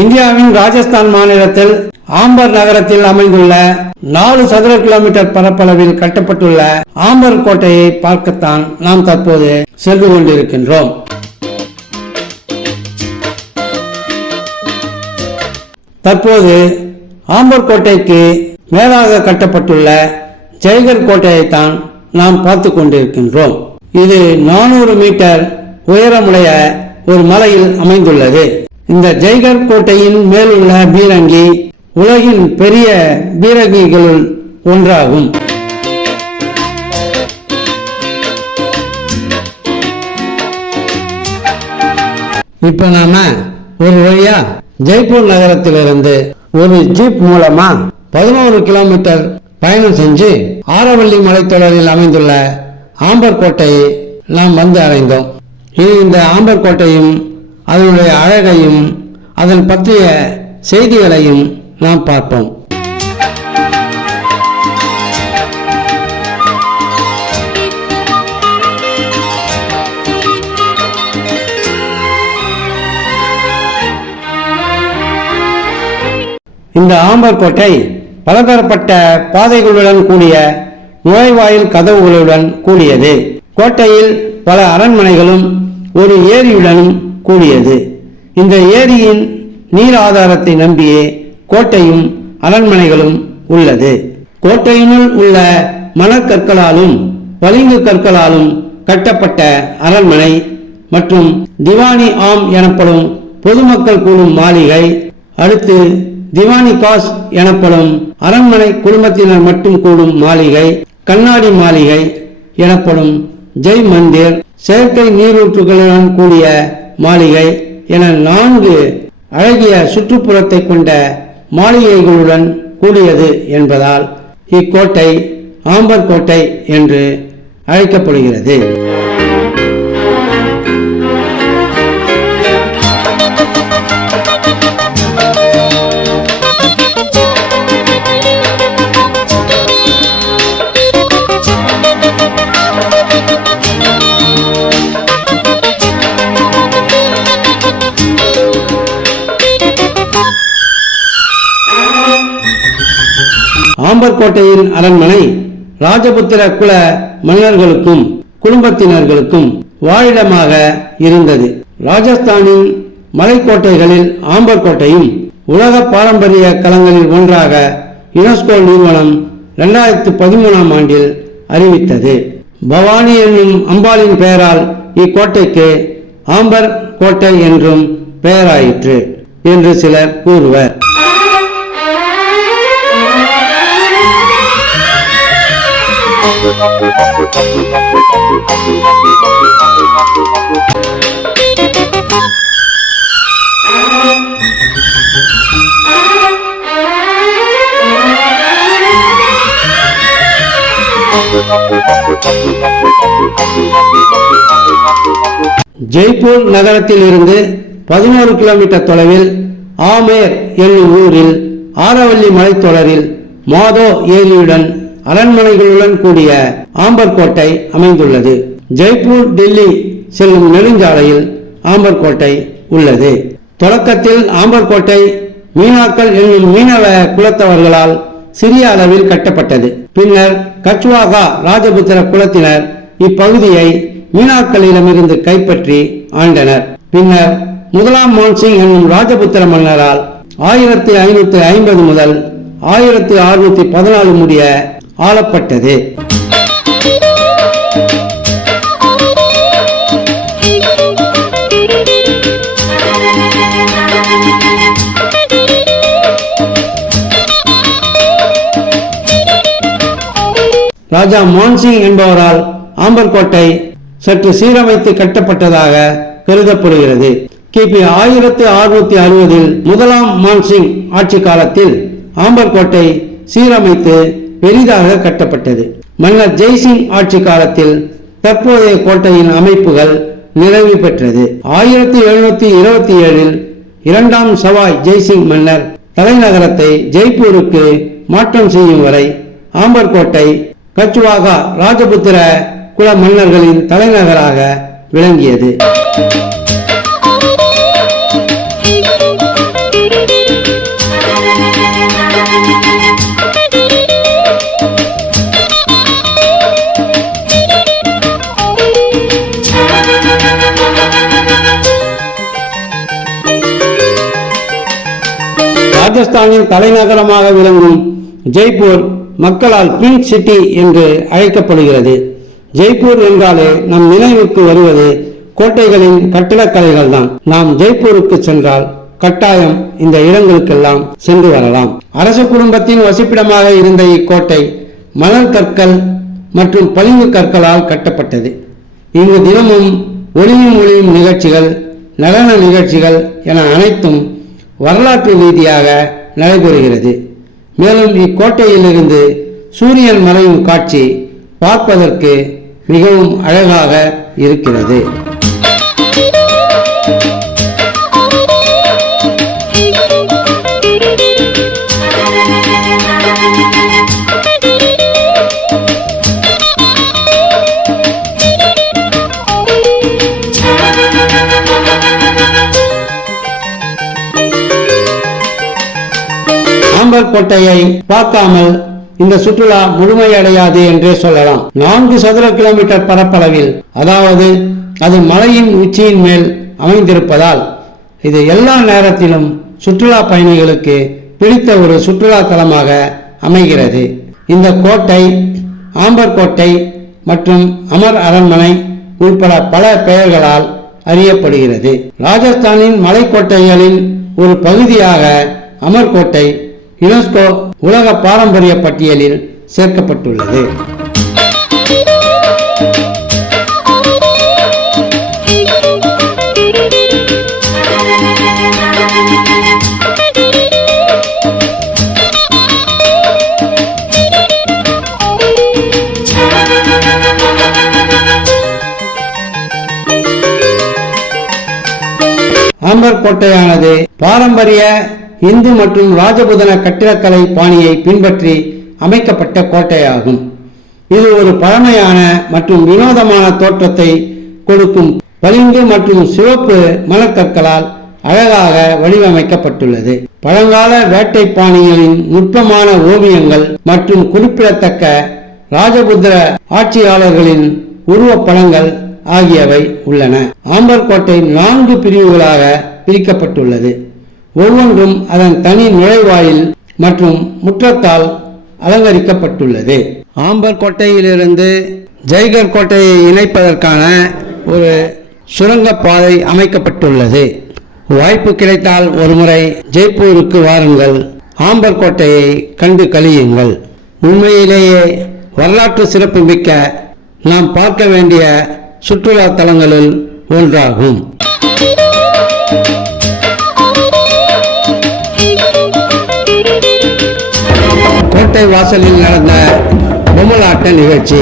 இந்தியாவின் ராஜஸ்தான் மாநிலத்தில் ஆம்பர் நகரத்தில் அமைந்துள்ள நாலு சதுர கிலோமீட்டர் பரப்பளவில் கட்டப்பட்டுள்ள ஆம்பர் கோட்டையை பார்க்கத்தான் நாம் தற்போது சென்று கொண்டிருக்கின்றோம். தற்போது ஆம்பர் கோட்டைக்கு மேலாக கட்டப்பட்டுள்ள ஜெய்கர் கோட்டையைத்தான் நாம் பார்த்து கொண்டிருக்கின்றோம். இது நானூறு மீட்டர் உயரமுடைய ஒரு மலையில் அமைந்துள்ளது. இந்த ஜெய்கர் கோட்டையின் மேலுள்ள பீரங்கி உலகின் பெரிய பீரங்கிகளுள் ஒன்றாகும். இப்ப நாம ஒரு வழியா ஜெய்ப்பூர் நகரத்திலிருந்து ஒரு ஜீப் மூலமா பதினோரு கிலோமீட்டர் பயணம் செஞ்சு ஆரவள்ளி மலைத்தொடரில் அமைந்துள்ள ஆம்பர் கோட்டையை நாம் வந்து அடைந்தோம். இது இந்த ஆம்பர் கோட்டையும் அதனுடைய அழகையும் அதன் பற்றிய செய்திகளையும் நாம் பார்ப்போம். இந்த ஆம்பர் கோட்டை பலதரப்பட்ட பாதைகளுடன் கூடிய நுழைவாயில் கதவுகளுடன் கூடியது. கோட்டையில் பல அரண்மனைகளும் ஒரு ஏரியுடனும் கூடியது. இந்த ஏரியின் நீர் ஆதாரத்தை நம்பியே கோட்டையும் அரண்மனைகளும் உள்ளது. கோட்டையினுள் உள்ள மணற்கற்களாலும் பளிங்கு கற்களாலும் கட்டப்பட்ட அரண்மனை மற்றும் திவானி ஆம் எனப்படும் பொதுமக்கள் கூடும் மாளிகை அடுத்து திவானி காஸ் எனப்படும் அரண்மனை குடும்பத்தினர் மட்டும் கூடும் மாளிகை கண்ணாடி மாளிகை எனப்படும் ஜெய் மந்திர் செயற்கை நீரூற்றுகளுடன் கூடிய மாளிகை என நான்கு அழகிய சுற்றுப்புறத்தை கொண்ட மாளிகைகளுடன் கூடியது என்பதால் இக்கோட்டை ஆம்பர் கோட்டை என்று அழைக்கப்படுகிறது. ஆம்பர்கோட்டையின் அரண்மனை ராஜபுத்திர குல மன்னர்களுக்கும் குடும்பத்தினர்களுக்கும் வாழிடமாக இருந்தது. ராஜஸ்தானின் மலைக்கோட்டைகளில் ஆம்பர்கோட்டையும் உலக பாரம்பரிய களங்களில் ஒன்றாக யுனெஸ்கோ நிறுவனம் இரண்டாயிரத்து பதிமூணாம் ஆண்டில் அறிவித்தது. பவானி என்னும் அம்பாளின் பெயரால் இக்கோட்டைக்கு ஆம்பர் கோட்டை என்றும் பெயராயிற்று என்று சிலர் கூறுவர். ஜெய்ப்பூர் நகரத்தில் இருந்து பதினோரு கிலோமீட்டர் தொலைவில் ஆமேர் என்னும் ஊரில் ஆரவல்லி மலைத்தொடரில் மாதோ ஏரியுடன் அரண்மனைகளுடன் கூடிய ஆம்பர் கோட்டை அமைந்துள்ளது. ஜெய்ப்பூர் டெல்லி செல்லும் நெடுஞ்சாலையில் ஆம்பர் கோட்டை உள்ளது. தொடக்கத்தில் ஆம்பர் கோட்டை மீனாக்கள் என்னும் மீனவ குலத்தவர்களால் சிறிய அளவில் கட்டப்பட்டது. பின்னர் கச்வாகா ராஜபுத்திர குலத்தினர் இப்பகுதியை மீனாக்களிடமிருந்து கைப்பற்றி ஆண்டனர். பின்னர் முதலாம் மான்சிங் என்னும் ராஜபுத்திர மன்னரால் ஆயிரத்தி ஐநூத்தி ஐம்பது முதல் ஆயிரத்தி அறுநூத்தி பதினாலு முடிய ஆளப்பட்டது. ராஜா மான்சிங் என்பவரால் ஆம்பர்கோட்டை சற்று சீரமைத்து கட்டப்பட்டதாக கருதப்படுகிறது. கிபி ஆயிரத்தி அறுநூத்தி அறுபதில் முதலாம் மான்சிங் ஆட்சி காலத்தில் ஆம்பர்கோட்டை சீரமைத்து பெரிதாக கட்டப்பட்டது. மன்னர் ஜெய்சிங் ஆட்சி காலத்தில் தற்போதைய கோட்டையின் அமைப்புகள் நிறைவு பெற்றது. ஆயிரத்தி எழுநூத்தி இருபத்தி ஏழில் இரண்டாம் சவாய் ஜெய்சிங் மன்னர் தலைநகரத்தை ஜெய்ப்பூருக்கு மாற்றம் செய்யும் வரை ஆம்பர் கோட்டை கச்சுவாகா ராஜபுத்திர குல மன்னர்களின் தலைநகராக விளங்கியது. ராஜஸ்தானின் தலைநகரமாக விளங்கும் ஜெய்ப்பூர் மக்களால் பிங்க் சிட்டி என்று அழைக்கப்படுகிறது. ஜெய்ப்பூர் என்றாலே நம் நினைவுக்கு வருவது கோட்டைகளின் கட்டிடக்கலைகள் தான் நாம் ஜெய்ப்பூருக்கு சென்றால் கட்டாயம் இந்த இடங்களுக்கெல்லாம் சென்று வரலாம். அரச குடும்பத்தின் வசிப்பிடமாக இருந்த இக்கோட்டை மணல் கற்கள் மற்றும் பளிங்கு கற்களால் கட்டப்பட்டது. இங்கு தினமும் ஒளியும் ஒளியும் நிகழ்ச்சிகள் நடன நிகழ்ச்சிகள் என அனைத்தும் வரலாற்று ரீதியாக நடைபெறுகிறது. மேலும் இக்கோட்டையிலிருந்து சூரியன் மறையும் காட்சி பார்ப்பதற்கு மிகவும் அழகாக இருக்கிறது. கோட்டையை பார்க்காமல் இந்த சுற்றுலா முழுமையடையாது என்றே சொல்லலாம். நான்கு சதுர கிலோமீட்டர் பரப்பளவில் அதாவது அது மலையின் உச்சியின் மேல் அமைந்திருப்பதால் இது எல்லா நேரத்திலும் சுற்றுலா பயணிகளுக்கு பிடித்த ஒரு சுற்றுலா தலமாக அமைகிறது. இந்த கோட்டை ஆம்பர் கோட்டை மற்றும் அமர் அரண்மனை உட்பட பல பெயர்களால் அறியப்படுகிறது. ராஜஸ்தானின் மலைக்கோட்டைகளின் ஒரு பகுதியாக அமர்கோட்டை யுனெஸ்கோ உலக பாரம்பரிய பட்டியலில் சேர்க்கப்பட்டுள்ளது. ஆம்பர் கோட்டையானது பாரம்பரிய இந்து மற்றும் ராஜபுதன கட்டிடக்கலை பாணியை பின்பற்றி அமைக்கப்பட்ட கோட்டையாகும். இது ஒரு பழமையான மற்றும் வினோதமான தோற்றத்தை கொடுக்கும் பளிங்கு மற்றும் சிவப்பு மலக்கற்களால் அழகாக வடிவமைக்கப்பட்டுள்ளது. பழங்கால வேட்டை பாணிகளின் நுட்பமான ஓவியங்கள் மற்றும் குறிப்பிடத்தக்க ராஜபுத்திர ஆட்சியாளர்களின் உருவப்படங்கள் ஆகியவை உள்ளன. ஆம்பர்கோட்டை நான்கு பிரிவுகளாக பிரிக்கப்பட்டுள்ளது. ஒவ்வொன்றும் அதன் தனி நுழைவாயில் மற்றும் முற்றத்தால் அலங்கரிக்கப்பட்டுள்ளது. ஆம்பர் கோட்டையிலிருந்து ஜெய்கர் கோட்டையை இணைப்பதற்கான ஒரு சுரங்கப்பாதை அமைக்கப்பட்டுள்ளது. வாய்ப்பு கிடைத்தால் ஒருமுறை ஜெய்ப்பூருக்கு வாருங்கள். ஆம்பர் கோட்டையை கண்டு கழியுங்கள். உண்மையிலேயே வரலாற்று சிறப்புமிக்க நாம் பார்க்க வேண்டிய சுற்றுலா தலங்களில் ஒன்றாகும். கோட்டை வாசலில் நடந்த பொம்மலாட்ட நிகழ்ச்சி.